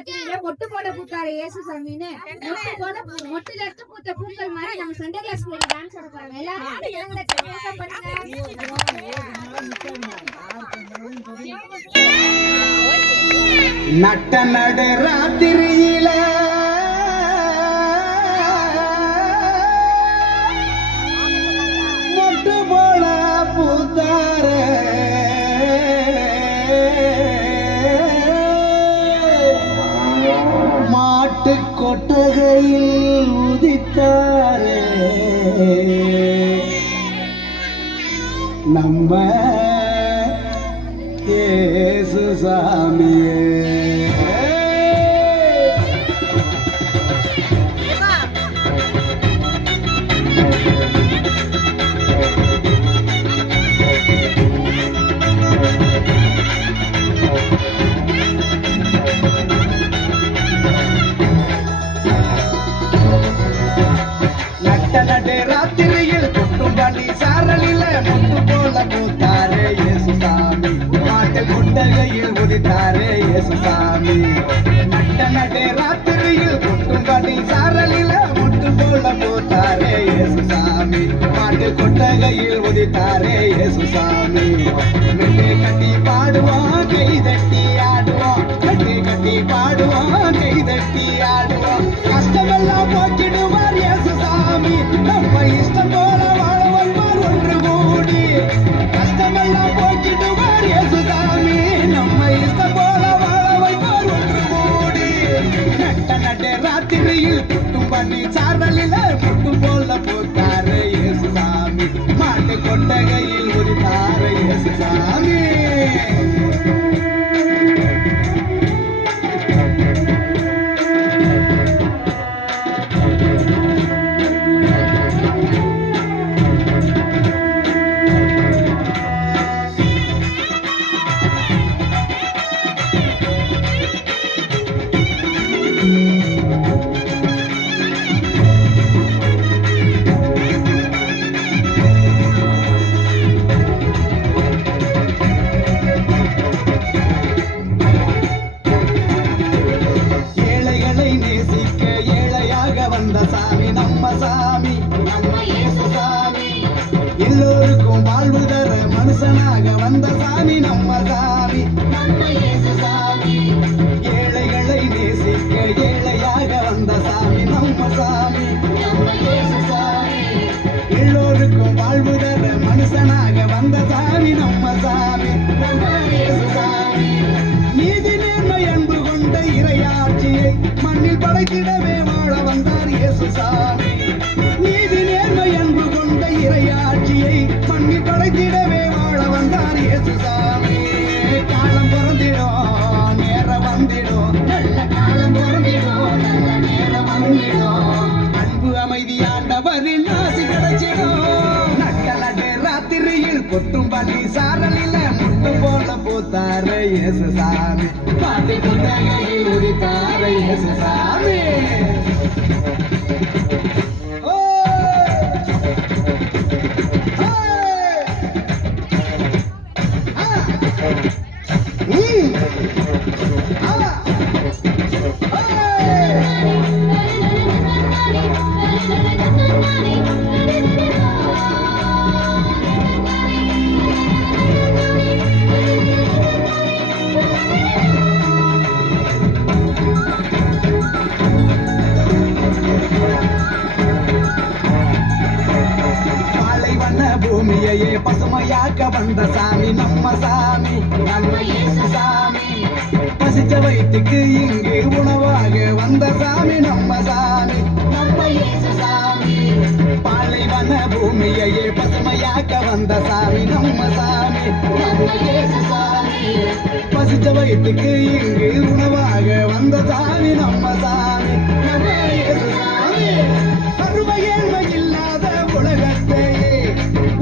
ராத்திரியில மொட்டு போட பூத்தாரு இயேசு சாமின்னு மொட்டுல எடுத்து பூத்த பூக்கள் மாதிரி நம்ம சண்டே கிளாஸ் டான்ஸ் ஆட போறாங்க. எல்லாரும் நட்ட நடு ராத்திரியில மொட்டு போல பூத்தார மாட்டு கொட்டகையில் உதித்தாரே நம்ம இயேசு சாமியே. நடு ராத்திரியில் கொட்டும்படி சாரலில முட்டு போல பூத்தாரே இயேசு சாமி மாட்டு கொட்டகையில் உதித்தாரே இயேசு சாமி. நடு ராத்திரியில் கொட்டும்படி சாரலில முட்டு போல பூத்தாரே இயேசு சாமி மாட்டு கொட்டகையில் உதித்தாரே இயேசு சாமி. மெட்டை கட்டி பாடுவோம் கை தட்டி ஆடுவோம், மெட்டை கட்டி பாடுவோம் கை தட்டி ஆடுவோம், கஷ்டமெல்லாம் போக்கிடுவார் இயேசு சாமி நம்ம இஷ்டம் போல வாழ வைப்பார் ஒன்று கூடி. கஷ்டமெல்லாம் போக்கிடுவார் இயேசு சாமி நம்ம இஷ்டம் போல வாழ வைப்பார் ஒன்று கூடி. நடு ராத்திரியில் குட்டும் பண்ணி சாரலில குட்டு போல போத்தாரு இயேசு சாமி மாட்டு கொட்டகையில் உரித்தாரு இயேசு சாமி. சாமி நம்ம சாமி நம்ம இயேசு சாமி எல்லோருக்கும் வாழ்வு தர மனுஷனாக வந்த சாமி நம்ம சாமி நம்ம இயேசு சாமி. ஏழைகளை நேசிக்க ஏழையாக வந்த சாமி நம்ம சாமி நம்ம இயேசு சாமி எல்லோருக்கும் வாழ்வு தர மனுஷனாக வந்த சாமி நம்ம சாமி நம்ம இயேசு சாமி. நீதி நேர்மை அன்பு கொண்ட இறையாட்சியை மண்ணில் படைத்திடவே வாழ வந்தார் இயேசு சாமி. நீதி நேர்மை அன்பு கொண்ட இறையாட்சியை மண்ணில் படைத்திடவே வாழ வந்தார் இயேசு சாமி. காலம் பிறந்திடும் நேரம் வந்திடும், நல்ல காலம் பிறந்திடும் நல்ல நேரம் வந்திடும், அன்பு அமைதி ஆண்டவரின் ஆசி கிடைச்சிடும். நடு ராத்திரியில் கொட்டும் பள்ளி சாரலில முட்டு போல பூத்தாரு இயேசு சாமி பாட்டு கொட்டகையில் உரித்தாரு இயேசு சாமி. பூமியையே பசுமையாக்க வந்த சாமி நம்ம சாமி நம்ம இயேசு சாமி. பசிச்ச வயிற்றுக்கு இங்கு உணவாக வந்த சாமி நம்ம சாமி நம்ம இயேசு சாமி. பாலைவன பூமியையே பசுமையாக்க வந்த சாமி நம்ம சாமி நம்ம இயேசு சாமி. பசிச்ச வயிற்றுக்கு இங்கு உணவாக வந்த சாமி நம்ம சாமி நம்ம இயேசு சாமி. அருமை ஏழ்மை இல்லாத உலகத்தையே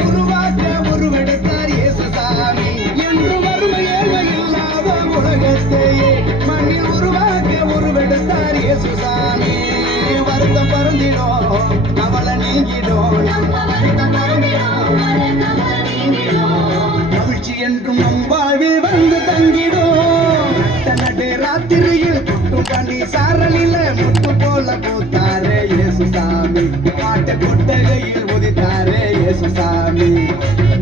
உருவாக்க உருவெடுத்தார் இயேசு சாமி என்று வறுமை ஏழ்மை இல்லாத உலகத்தையே மண்ணில் உருவாக்க உருவெடுத்தார் இயேசு சாமி. வருத்தம் பறந்திடும் கவலை நீங்கிடும், மகிழ்ச்சி என்றும் நம் வாழ்வில் வந்து தங்கிடும். நடு ராத்திரியில் கொட்டும் பனி சாரலில முத்து போல பூத்தாரே இயேசுசாமி பாட்டு கொட்டகையில் உதித்தாரே இயேசுசாமி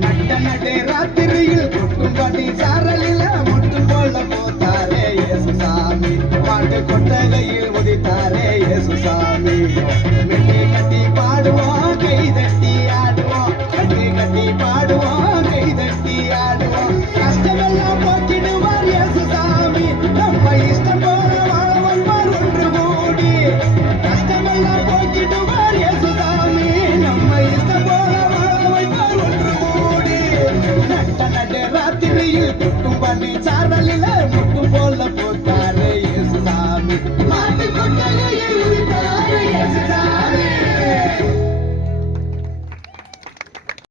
நட்ட நட்டே ராத்திரியில் கொட்டும் பனி சாரலில முத்து போல பூத்தாரே இயேசுசாமி பாட்டு கொட்டகையில் உதித்தாரே இயேசுசாமி மெட்டி கட்டி பாடுவோம் கை தட்டி ஆடுவோம் கட்டி கட்டி பாடுவோம் கை தட்டி ஆடுவோம் கஷ்டமெல்லாம் போக்கிடுவார் இயேசுசாமி நம்ம இஷ்டம் போல வாழ வைப்பார் ஒன்று கூடி கஷ்டமெல்லாம் போக்கிடுவார் இயேசுசாமி நம்ம இஷ்டம் போல வாழ வைப்பார் ஒன்று கூடி நட்ட நட்டு ராத்திரியில் கொட்டும் பண்ணி சாரலில முட்டு